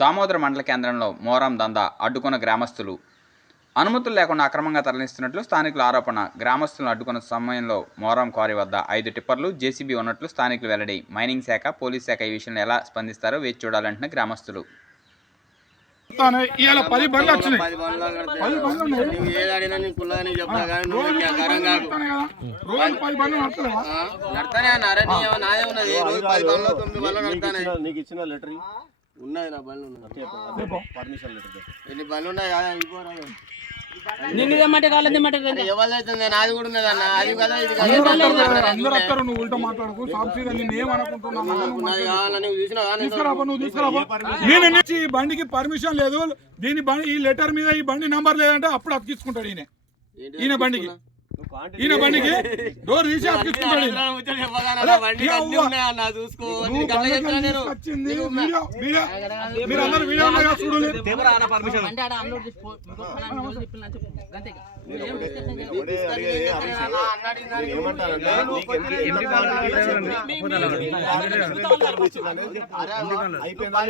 దామోదర మండల కేంద్రంలో మోరం దందా అడ్డుకున్న గ్రామస్తులు. అనుమతులు లేకుండా అక్రమంగా తరలిస్తున్నట్లు స్థానికుల ఆరోపణ. గ్రామస్తులను అడ్డుకున్న సమయంలో మోరం క్వారీ వద్ద ఐదు టిప్పర్లు జేసీబీ ఉన్నట్లు స్థానికులు వెల్లడి. మైనింగ్ శాఖ పోలీస్ శాఖ ఈ విషయంలో ఎలా స్పందిస్తారో వేచి చూడాలంటున్న గ్రామస్తులు. ఇవాళ పది బండ్లు వచ్చినాయి. పది బండ్లు రోజు పది బండ్లు? నడతానే నాదే ఉన్నది. రోజు పది బండ్లు తొమ్మిది బండ్లు నడతానే నీకు ఇచ్చిన లెటర్? ఉన్నది నా బండ్లు ఉన్నాయి. పర్మిషన్ లెటర్ ఎన్ని బండ్లు ఉన్నాయి కదా నిన్ను తెమ్మంటే తెమ్మంటే అవుతుంది? నాది కూడా ఉన్నది అన్న. అది కదా ఇది అందరూ వస్తారు కదా, కదా అందరూ వస్తారు నువ్వు ఉల్టా మాట్లాడుకు. సాక్షిగా నేను ఏమనుకుంటున్నాను ఈ బండికి పర్మిషన్ లేదు. దీని బండి ఈ లెటర్ మీద ఈ బండి నంబర్ లేదంటే అప్పుడు అతికించుకుంటాడు ఈయన. ఈయన బండికి. ఈయన బండికి డోర్ తీసి? అయిపోయిందా